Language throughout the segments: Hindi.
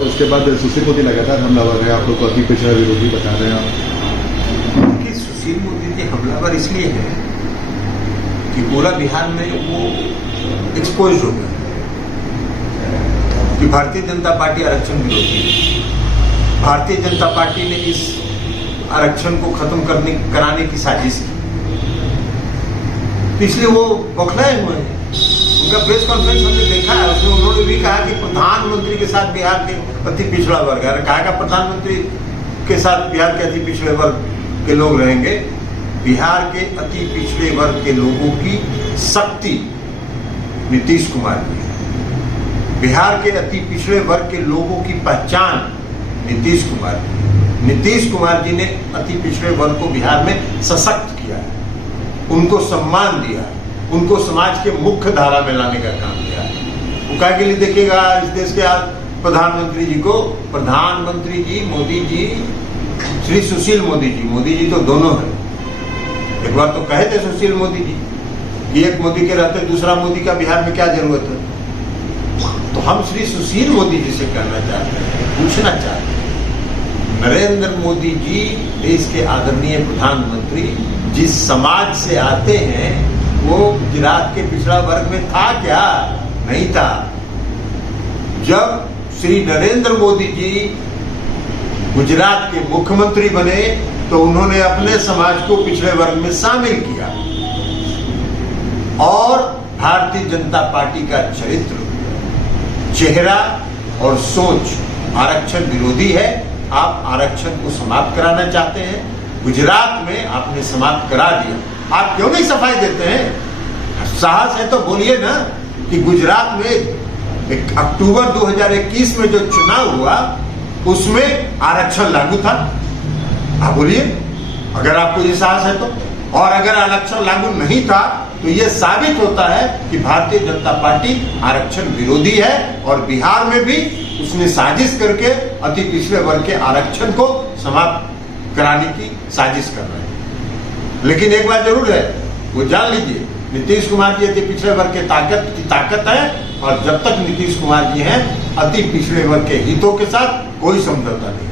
उसके बाद सुशील मोदी लगातार हमलावर है, आप लोग को अति पिछड़ा विरोधी बता रहे हैं आप। कि सुशील मोदी जी हमलावर इसलिए है कि पूरा बिहार में वो एक्सपोज हो गया कि भारतीय जनता पार्टी आरक्षण विरोधी है। भारतीय जनता पार्टी ने इस आरक्षण को खत्म कराने की साजिश की, तो इसलिए वो बौखलाए हुए हैं। उनका प्रेस कॉन्फ्रेंस हमने देखा है, उसमें उन्होंने भी कहा कि प्रधानमंत्री के साथ बिहार के अति पिछड़ा वर्ग है। कहा कि प्रधानमंत्री के साथ बिहार के अति पिछड़े वर्ग के लोग रहेंगे। बिहार के अति पिछड़े वर्ग के लोगों की शक्ति नीतीश कुमार जी है। बिहार के अति पिछड़े वर्ग के लोगों की पहचान नीतीश कुमार जी। नीतीश कुमार जी ने अति पिछड़े वर्ग को बिहार में सशक्त किया है, उनको सम्मान दिया है, उनको समाज के मुख्य धारा में लाने का काम किया है। वो क्या के लिए देखेगा इस देश के प्रधानमंत्री जी को? प्रधानमंत्री जी मोदी जी, श्री सुशील मोदी जी तो दोनों है। एक बार तो कहे थे सुशील मोदी जी कि एक मोदी के रहते दूसरा मोदी का बिहार में क्या जरूरत है। तो हम श्री सुशील मोदी जी से कहना चाहते हैं, पूछना चाहते हैं, नरेंद्र मोदी जी देश के आदरणीय प्रधानमंत्री जिस समाज से आते हैं वो गुजरात के पिछड़ा वर्ग में था क्या? नहीं था। जब श्री नरेंद्र मोदी जी गुजरात के मुख्यमंत्री बने तो उन्होंने अपने समाज को पिछड़े वर्ग में शामिल किया और भारतीय जनता पार्टी का चरित्र, चेहरा और सोच आरक्षण विरोधी है। आप आरक्षण को समाप्त कराना चाहते हैं। गुजरात में आपने समाप्त करा दिया, आप क्यों नहीं सफाई देते हैं? साहस है तो बोलिए ना कि गुजरात में अक्टूबर 2021 में जो चुनाव हुआ उसमें आरक्षण लागू था। आप बोलिए अगर आपको ये साहस है तो। और अगर आरक्षण लागू नहीं था तो ये साबित होता है कि भारतीय जनता पार्टी आरक्षण विरोधी है और बिहार में भी उसने साजिश करके अति पिछड़े वर्ग के आरक्षण को समाप्त कराने की साजिश कर रहे हैं। लेकिन एक बात जरूर है, वो जान लीजिए नीतीश कुमार जी अति पिछड़े वर्ग के ताकत है और जब तक नीतीश कुमार जी हैं अति पिछड़े वर्ग के हितों के साथ कोई समझौता नहीं।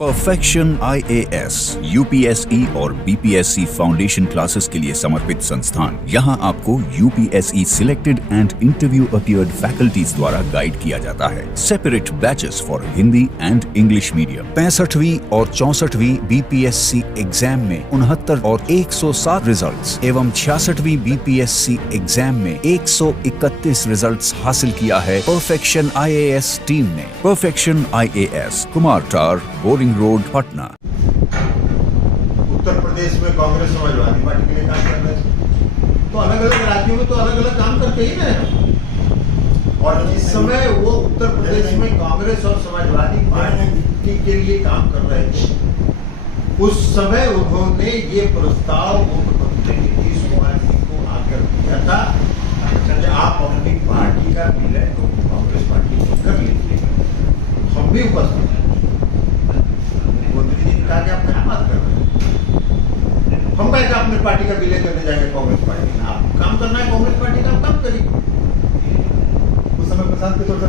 परफेक्शन IAS, UPSE और BPSC फाउंडेशन क्लासेस के लिए समर्पित संस्थान। यहाँ आपको UPSE selected and interview appeared faculties द्वारा गाइड किया जाता है। Separate batches for Hindi and English medium. 65वीं और 64वीं BPSC एग्जाम में 69 और 107 रिजल्ट्स एवं 66वीं BPSC एग्जाम में 131 रिजल्ट्स हासिल किया है परफेक्शन IAS टीम ने। परफेक्शन IAS, कुमार टार, बोरिंग रोड, पटना। उत्तर प्रदेश में कांग्रेस समाजवादी पार्टी के लिए काम कर रहे हैं, तो अलग अलग राज्यों में तो अलग अलग काम करते ही ना। और इस समय वो उत्तर प्रदेश में कांग्रेस और समाजवादी पार्टी के लिए काम कर रहे थे। उस समय उन्होंने ये प्रस्ताव मुख्यमंत्री नीतीश कुमार जी को आकर दिया था कि आप अपनी पार्टी का विलय कांग्रेस पार्टी से कर लीजिए। हम भी उपस्थित हैं। आप क्या बात कर रहे हैं? हम कहें अपनी पार्टी का विलय करने जाएंगे कांग्रेस पार्टी में। आप काम करना है कांग्रेस पार्टी का, आप काम करिए। उस समय प्रशांत किशोर सर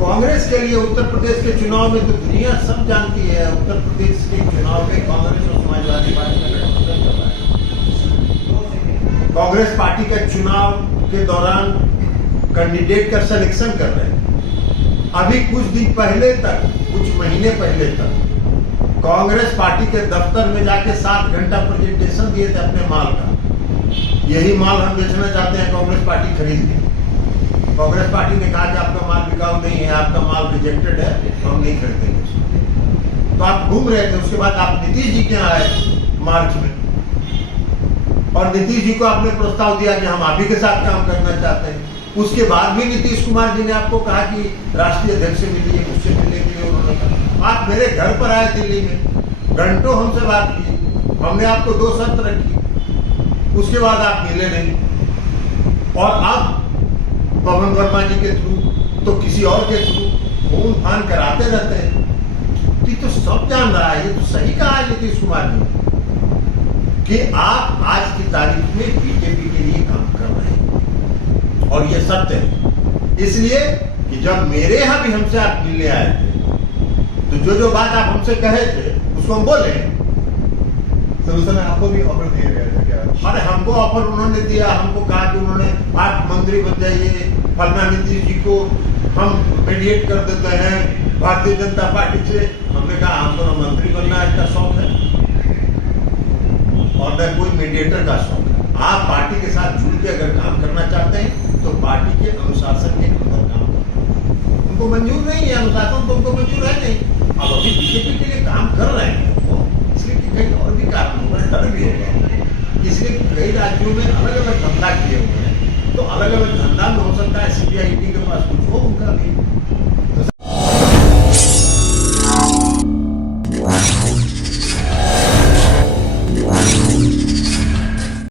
कांग्रेस के लिए उत्तर प्रदेश के चुनाव में तो दुनिया सब जानती है, उत्तर प्रदेश के चुनाव में कांग्रेस और समाजवादी पार्टी का गठबंधन कर रहा है। कांग्रेस पार्टी के चुनाव के दौरान कैंडिडेट का सिलेक्शन कर रहे हैं। अभी कुछ दिन पहले तक, कुछ महीने पहले तक कांग्रेस पार्टी के दफ्तर में जाके 7 घंटा प्रेजेंटेशन दिए थे अपने माल का। यही माल हम बेचना चाहते हैं, कांग्रेस पार्टी खरीद ली। कांग्रेस पार्टी ने कहा कि आपका माल बिकाऊ नहीं है, आपका माल रिजेक्टेड है, तो हम नहीं खरीदेंगे। तो आप घूम रहे थे। उसके बाद आप नीतीश जी के यहाँ आए मार्च में और नीतीश जी को आपने प्रस्ताव दिया कि हम आप ही के साथ काम करना चाहते हैं। उसके बाद भी नीतीश कुमार जी ने आपको कहा कि राष्ट्रीय अध्यक्ष से मिलिए, मुझसे मिलने के लिए उन्होंने कहा। आप मेरे घर पर आए दिल्ली में, घंटों हमसे बात की, हमने आपको 2 शर्त रखी, उसके बाद आप मिले नहीं। और आप पवन वर्मा जी के थ्रू तो किसी और के थ्रू फोन फान कराते रहते हैं। तो सब जान रहा है, ये तो सही कहा है नीतीश कुमार ने कि आप आज की तारीख में बीजेपी के लिए काम कर रहे हैं और ये सत्य है। इसलिए कि जब मेरे यहाँ भी हमसे आप मिलने आए थे तो जो बात आप हमसे कहे थे उसको हम बोले। सर उस समय आपको भी ऑफर दिए गए थे क्या? अरे हमको ऑफर उन्होंने दिया, हमको कहा कि उन्होंने आप मंत्री बन जाइए, फडणवीस जी को हम मीडिएट कर देते हैं भारतीय जनता पार्टी से। हमने कहा हमको ना मंत्री बनना का शौक है और न कोई मीडिएटर का शौक है। आप पार्टी के साथ जुड़ के अगर काम करना चाहते हैं तो पार्टी के अनुशासन के अंदर काम करें। उनको मंजूर नहीं है अनुशासन, तो उनको मंजूर है नहीं। अब अभी बीजेपी के लिए काम कर रहे हैं वो, इसलिए कि कई और भी कारण होगा, डर भी होगा, इसलिए कई राज्यों में अलग अलग धंधा किए हुए हैं, तो अलग अलग धंधा में हो सकता है CBI ईडी के पास कुछ हो उनका भी।